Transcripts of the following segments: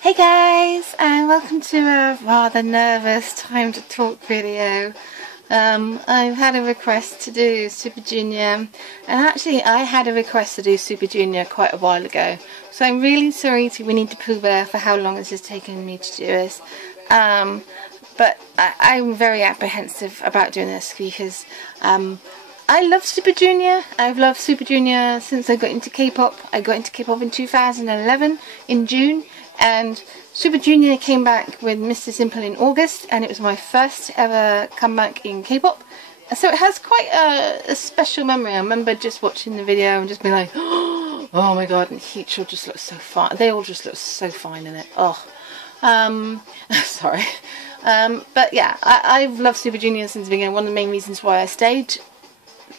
Hey guys, and welcome to a rather nervous time to talk video. I've had a request to do Super Junior, and actually I had a request to do Super Junior quite a while ago, so I'm really sorry to Winnie the Pooh Bear for how long this has taken me to do this. But I'm very apprehensive about doing this because I love Super Junior. I've loved Super Junior since I got into K-pop. I got into K-pop in 2011 in June, and Super Junior came back with Mr. Simple in August, and it was my first ever comeback in K-pop. So it has quite a special memory. I remember just watching the video and just being like, oh my god, and Heechul just looks so fine. They all just look so fine in it. Oh, sorry. But yeah, I've loved Super Junior since the beginning. One of the main reasons why I stayed,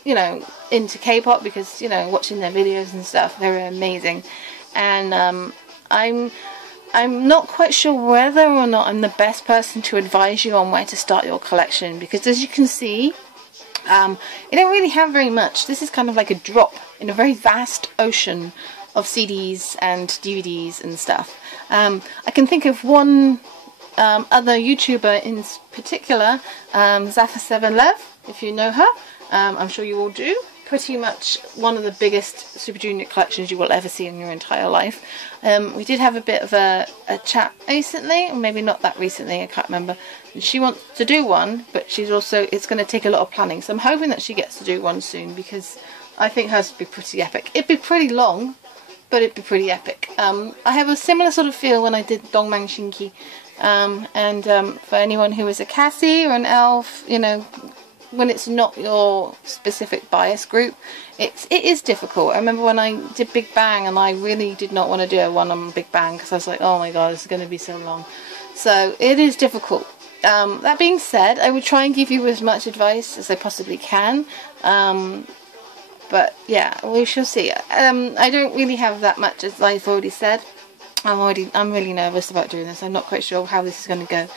you know, into K-pop, because, you know, watching their videos and stuff, they're amazing. And I'm not quite sure whether or not I'm the best person to advise you on where to start your collection, because as you can see, you don't really have very much. This is kind of like a drop in a very vast ocean of CDs and DVDs and stuff. I can think of one other YouTuber in particular, Zafa7lev, if you know her. I'm sure you all do. Pretty much one of the biggest Super Junior collections you will ever see in your entire life. We did have a bit of a chat recently, or maybe not that recently, I can't remember. And she wants to do one, but she's also, it's going to take a lot of planning. So I'm hoping that she gets to do one soon, because I think hers would be pretty epic. It'd be pretty long, but it'd be pretty epic. I have a similar sort of feel when I did Dongmang Shinki. For anyone who is a Cassie or an elf, you know, when it's not your specific bias group, it is difficult. I remember when I did Big Bang, and I really did not want to do a one on Big Bang because I was like, oh my god, this is going to be so long. So it is difficult. That being said, I would try and give you as much advice as I possibly can. But yeah, we shall see. I don't really have that much, as I've already said. I'm really nervous about doing this. I'm not quite sure how this is going to go,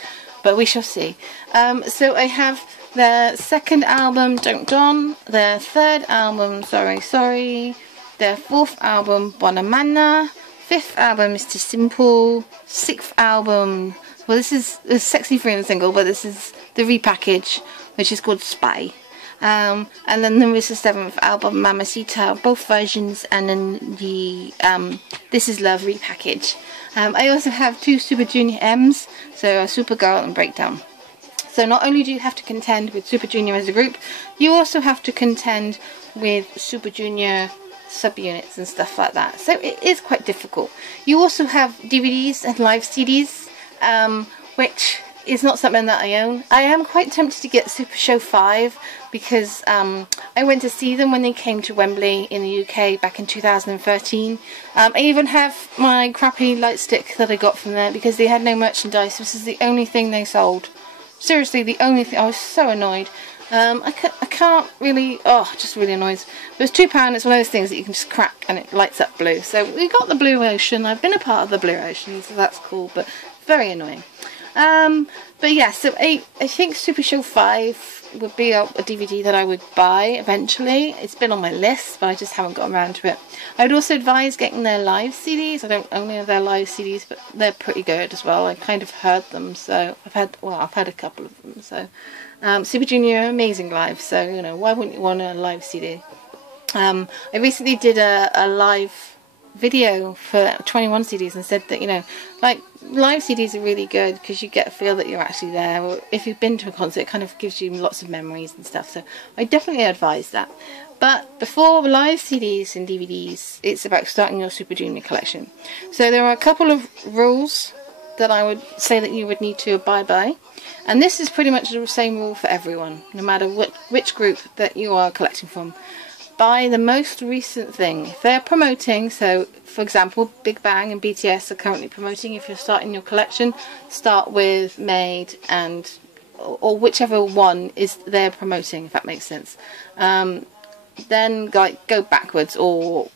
but we shall see. So I have their second album, Don't Don, their third album, Sorry, their fourth album, Bonamana, fifth album, Mr. Simple, sixth album, well, this is a Sexy Free and single, but this is the repackage, which is called Spy. And then there is the seventh album, Mamacita, both versions, and then the This Is Love repackage. I also have two Super Junior M's, so Supergirl and Breakdown. So not only do you have to contend with Super Junior as a group, you also have to contend with Super Junior subunits and stuff like that. So it is quite difficult. You also have DVDs and live CDs, which is not something that I own. I am quite tempted to get Super Show 5 because I went to see them when they came to Wembley in the UK back in 2013. I even have my crappy light stick that I got from there because they had no merchandise. This is the only thing they sold. Seriously, the only thing. I was so annoyed. I can't really, it just really annoys. It was £2, it's one of those things that you can just crack and it lights up blue. So we got the Blue Ocean. I've been a part of the Blue Ocean, so that's cool, but very annoying. But yeah, so I think Super Show 5 would be a DVD that I would buy eventually. It's been on my list, but I just haven't gotten around to it. I would also advise getting their live CDs. I don't own any of their live CDs, but they're pretty good as well. I kind of heard them, so I've had a couple of them. So Super Junior, amazing live. So you know, why wouldn't you want a live CD? I recently did a live video for 21 CDs and said that, you know, like, live CDs are really good because you get a feel that you're actually there, or if you've been to a concert, it kind of gives you lots of memories and stuff. So I definitely advise that. But before live CDs and DVDs, it's about starting your Super Junior collection. So there are a couple of rules that I would say that you would need to abide by, and this is pretty much the same rule for everyone, no matter which group that you are collecting from. Buy the most recent thing. If they're promoting, so for example Big Bang and BTS are currently promoting, if you're starting your collection, start with Made and or whichever one is they're promoting, if that makes sense. Then like go backwards, or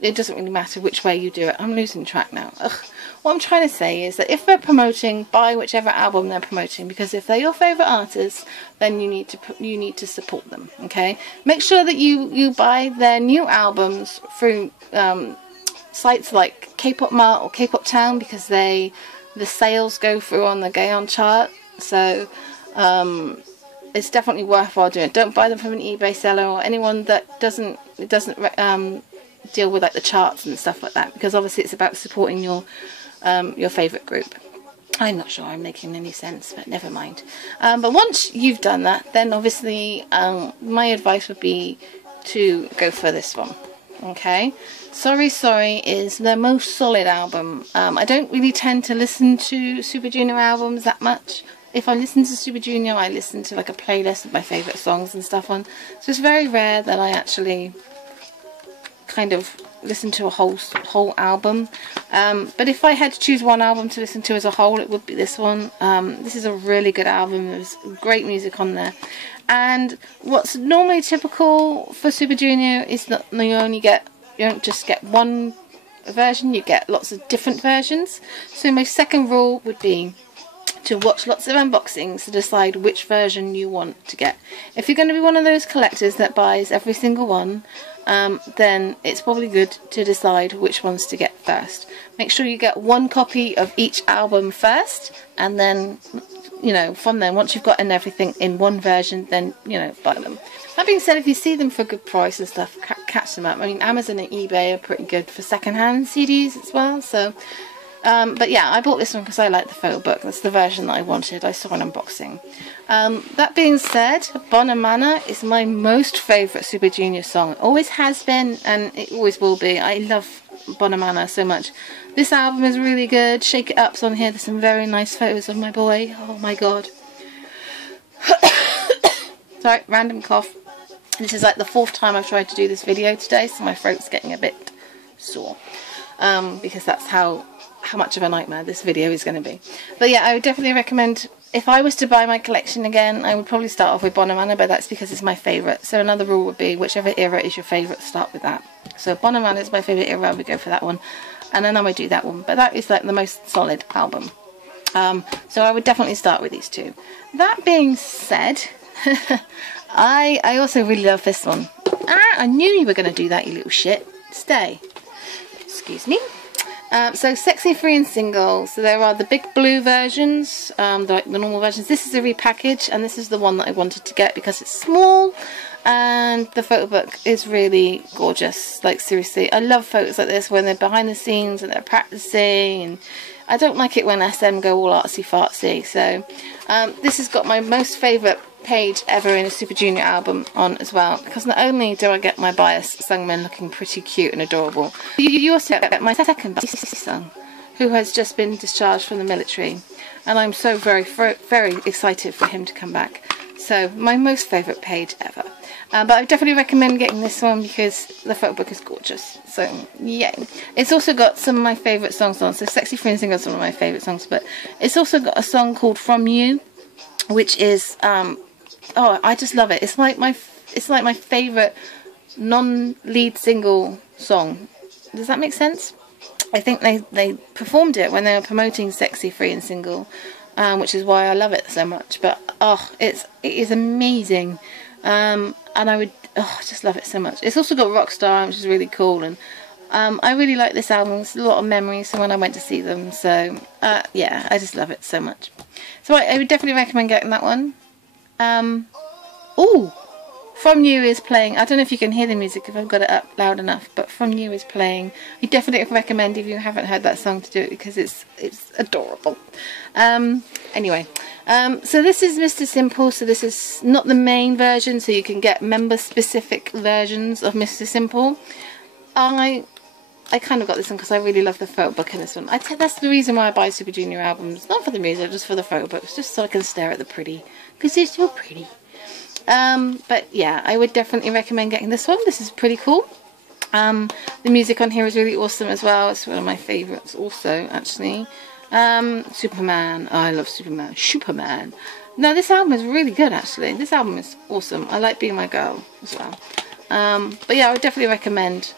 it doesn't really matter which way you do it. I'm losing track now. Ugh. What I'm trying to say is that if they're promoting, buy whichever album they're promoting, because if they're your favourite artists, then you need to support them. Okay, make sure that you buy their new albums through sites like K-pop Mart or K-pop Town, because the sales go through on the Gaon chart. So it's definitely worthwhile doing it. Don't buy them from an eBay seller or anyone that doesn't deal with like the charts and stuff like that, because obviously it's about supporting your favourite group. I'm not sure I'm making any sense, but never mind. But once you've done that, then obviously my advice would be to go for this one. Okay, Sorry Sorry is their most solid album. I don't really tend to listen to Super Junior albums that much. If I listen to Super Junior, I listen to like a playlist of my favourite songs and stuff on. So it's very rare that I actually kind of listen to a whole album. But if I had to choose one album to listen to as a whole, it would be this one. This is a really good album. There's great music on there. And what's normally typical for Super Junior is that you don't just get one version, you get lots of different versions. So my second rule would be to watch lots of unboxings to decide which version you want to get. If you're going to be one of those collectors that buys every single one, then it's probably good to decide which ones to get first. Make sure you get one copy of each album first, and then, you know, from then, once you've gotten everything in one version, then, you know, buy them. That being said, if you see them for a good price and stuff, catch them up. I mean, Amazon and eBay are pretty good for second-hand CDs as well, so... but yeah, I bought this one because I like the photo book. That's the version that I wanted. I saw an unboxing. That being said, Bonamana is my most favourite Super Junior song. It always has been, and it always will be. I love Bonamana so much. This album is really good. Shake It Up's on here. There's some very nice photos of my boy. Oh my god. Sorry, random cough. This is like the 4th time I've tried to do this video today, so my throat's getting a bit sore. Because that's how much of a nightmare this video is going to be. But yeah, I would definitely recommend, if I was to buy my collection again, I would probably start off with Bonamana, but that's because it's my favourite. So another rule would be, whichever era is your favourite, start with that. So Bonamana is my favourite era, I would go for that one. And then I would do that one. But that is like the most solid album. So I would definitely start with these two. That being said, I also really love this one. I knew you were going to do that, you little shit. Stay. Excuse me. So Sexy Free and Single. So there are the big blue versions, the normal versions. This is a repackage, and this is the one that I wanted to get because it's small and the photo book is really gorgeous. Like seriously, I love photos like this when they're behind the scenes and they're practicing, and I don't like it when SM go all artsy fartsy. So this has got my most favourite page ever in a Super Junior album on as well, because not only do I get my biased sungmen looking pretty cute and adorable, you also get my second sung, who has just been discharged from the military, and I'm so very excited for him to come back. So my most favourite page ever. But I definitely recommend getting this one because the photo book is gorgeous. So yay. It's also got some of my favourite songs on. So Sexy Free and Single is one of my favourite songs, but it's also got a song called From You, which is oh, I just love it. It's like my favourite non-lead single song. Does that make sense? I think they performed it when they were promoting Sexy Free and Single, which is why I love it so much. But oh, it is amazing, and I just love it so much. It's also got Rockstar, which is really cool, and I really like this album. It's a lot of memories from when I went to see them. So yeah, I just love it so much. So I would definitely recommend getting that one. Oh, From You is playing. I don't know if you can hear the music if I've got it up loud enough, but From You is playing. I definitely recommend, if you haven't heard that song, to do it because it's adorable. Anyway, so this is Mr. Simple. So this is not the main version, so you can get member-specific versions of Mr. Simple. I kind of got this one because I really love the photo book in this one. That's the reason why I buy Super Junior albums. Not for the music, just for the photo books. Just so I can stare at the pretty. Because it's so pretty. But yeah, I would definitely recommend getting this one. This is pretty cool. The music on here is really awesome as well. It's one of my favourites also, actually. Superman. Oh, I love Superman. Superman. No, this album is really good, actually. This album is awesome. I like Being My Girl as well. But yeah, I would definitely recommend.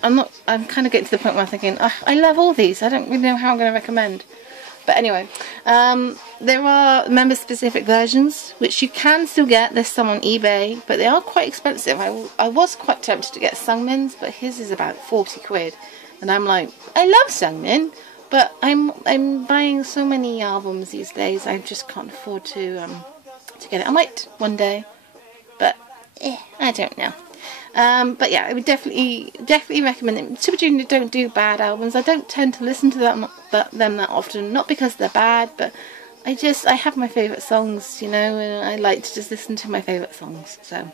I'm kind of getting to the point where I'm thinking, oh, I love all these. I don't really know how I'm going to recommend. But anyway, there are member-specific versions, which you can still get. There's some on eBay, but they are quite expensive. I was quite tempted to get Sungmin's, but his is about 40 quid. And I'm like, I love Nguyen, but I'm buying so many albums these days. I just can't afford to get it. I might one day, but I don't know. But yeah, I would definitely recommend it. Super Junior don't do bad albums. I don't tend to listen to them that often, not because they're bad, but I have my favourite songs, you know, and I like to just listen to my favourite songs. So,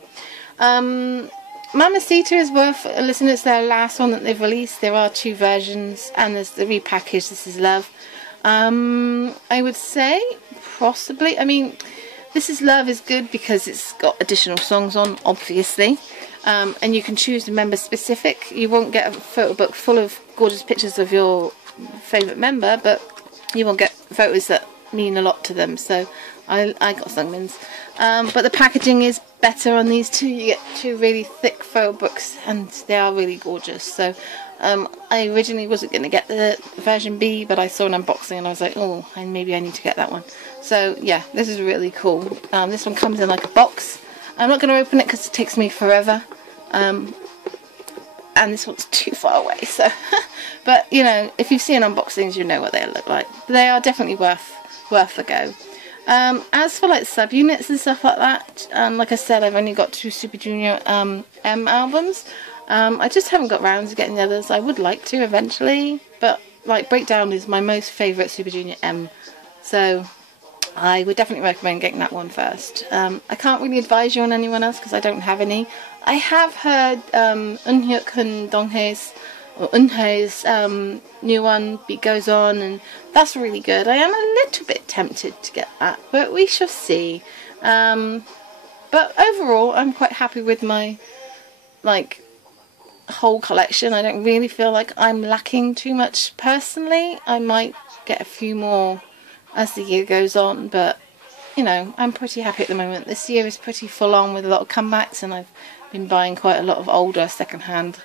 Mamacita is worth a listen. It's their last one that they've released. There are 2 versions, and there's the repackaged This Is Love. I would say possibly. I mean, This Is Love is good because it's got additional songs on, obviously. And you can choose to member specific. You won't get a photo book full of gorgeous pictures of your favourite member, but you will get photos that mean a lot to them. So I got Sungmin's. But the packaging is better on these 2. You get 2 really thick photo books, and they are really gorgeous. So I originally wasn't going to get the version B, but I saw an unboxing and I was like, oh, maybe I need to get that one. So yeah, this is really cool. This one comes in like a box. I'm not going to open it because it takes me forever. And this one's too far away, so but you know, if you've seen unboxings, you know what they look like. They are definitely worth a go. As for like subunits and stuff like that, like I said, I've only got 2 Super Junior M albums. I just haven't got round to getting the others. I would like to eventually, but like Breakdown is my most favourite Super Junior M, so I would definitely recommend getting that one first. I can't really advise you on anyone else because I don't have any. I have heard Eunhyuk and Donghae's, or Eunhae's new one, Beat Goes On, and that's really good. I am a little bit tempted to get that, but we shall see. But overall, I'm quite happy with my whole collection. I don't really feel like I'm lacking too much personally. I might get a few more as the year goes on, but you know, I'm pretty happy at the moment. This year is pretty full on with a lot of comebacks, and I've been buying quite a lot of older second-hand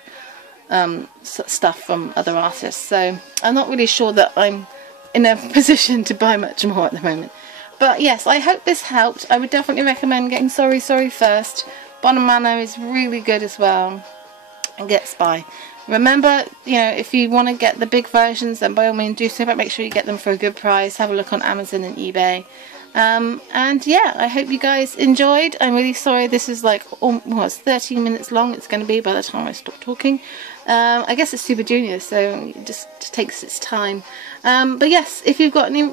stuff from other artists, so I'm not really sure that I'm in a position to buy much more at the moment. But yes, I hope this helped. I would definitely recommend getting Sorry Sorry first. Bonomano is really good as well, and get Spy. Remember, you know, if you want to get the big versions, then by all means do so, but make sure you get them for a good price. Have a look on Amazon and eBay. And yeah, I hope you guys enjoyed. I'm really sorry this is like almost 13 minutes long. It's going to be by the time I stop talking. I guess it's Super Junior, so it just takes its time. But yes, if you've got any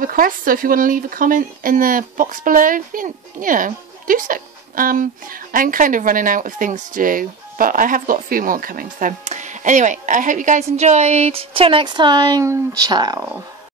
requests, or if you want to leave a comment in the box below, you know, do so. I'm kind of running out of things to do, but I have got a few more coming. So anyway, I hope you guys enjoyed. Till next time, ciao.